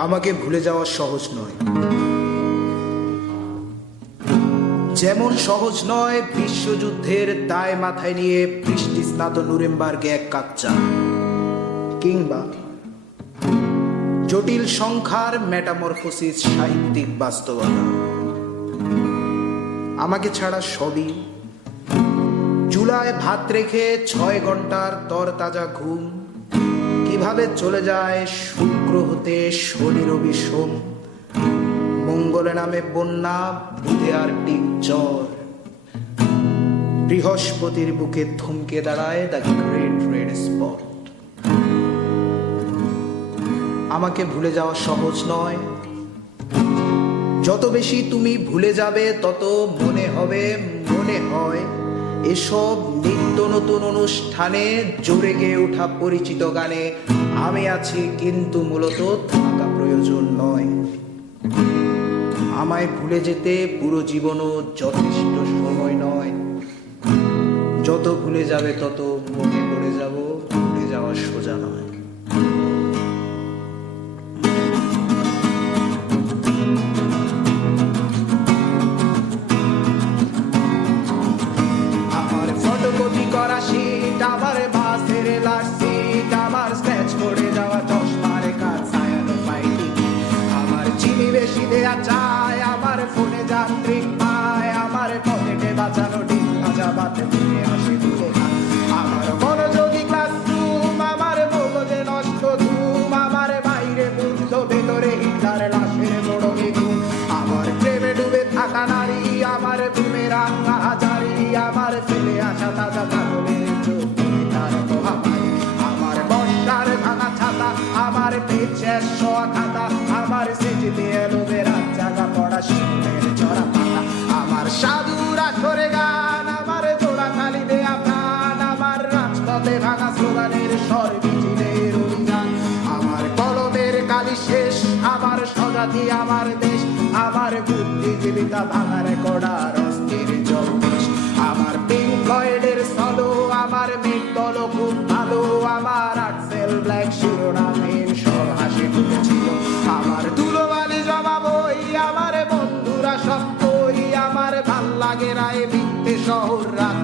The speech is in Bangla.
আমাকে ভুলে যাওয়া সহজ নয়, যেমন সহজ নয় বিশ্বযুদ্ধের দায় মাথায় নিয়ে বৃষ্টি স্নাত নুরেমবার্গে এক কাপ চা, কিংবা জটিল সংখ্যার মেটামরফোসিস সাহিত্যিক বাস্তবতা। আমাকে ছাড়া সবই চুলায় ভাত রেখে 6 ঘন্টার তরতাজা ঘুম কিভাবে চলে যায় শুক্র হতে শনি রবি সোম, মঙ্গলে নামে বন্যা, বুধে আর টিক জ্বর, বৃহস্পতির বুকে থমকে দাঁড়ায় দ্য গ্রেট রেড স্পট। আমাকে ভুলে যাওয়া সহজ নয়, যত বেশি তুমি ভুলে যাবে তত মনে হয় এসব নিত্য নতুন অনুষ্ঠানে জোরে গেয়ে ওঠা পরিচিত গানে আমি আছি, কিন্তু মূলত থাকা প্রয়োজন নয়। আমায় ভুলে যেতে পুরো জীবনও যথেষ্ট সময় নয়, যত ভুলে যাবে তত মনে পড়ে যাব, ভুলে যাওয়া সোজা নয়। আমার ফটোকপি করা শীট, আমার বাসের লাস্ট সিট, আমার স্ক্র্যাচ করে যাওয়া চশমার কাজ, ছায়ানো ফাইটি, আমার চিনি বেশি দেয়া চায়, আমার ফোনে যান্ত্রিক পায়, আমার পকেটে বাঁচানো ডিম ভাজা বাতে ফিরে আসে দূরে, আমার মনোযোগী ক্লাসরুম, আমার মগজে নষ্ট ধুম, আমার বাইরে বুদ্ধ ভেতরে হিটলার লাশের বড় বেগুন, আমার প্রেমে ডুবে থাকা নারী, আমার প্রেমের আঙ্গা হাজারি, আমার ফেলে আসা তাজা পাগলের চোখ তার প্রভাবায়, আমার বর্ষার ভাঙা ছাতা, আমার পেছে শোয়া খাতা, আমার সেটিতে এলোবে রাত জাগা পড়া শিশুদের চড়া পাতা, আমার সাধুরা সরে গান, আমার জোড়া খালি দেয়া প্রাণ, আমার রাজপথে ভাঙা স্লোগানের স্বর মিছিলের অভিযান, আমার কলমের কালি শেষ, আমার স্বজাতি, আমার দেশ, আমার বুদ্ধিজীবিতা ভাঙার কড়ার অস্থির জগদীশ, আমার পিঙ্ক ফ্লয়েডের সলো, আমার মেঘ দল খুব ভালো, আমার আক্সেল ব্ল্যাক শিরোনামহীন সব হাসি ফুটেছিল, আমার ধুলোবালি জমা বই, আমার বন্ধুরা সব কই, আমার ভাল লাগে রায় মিথ্যে শহর রাত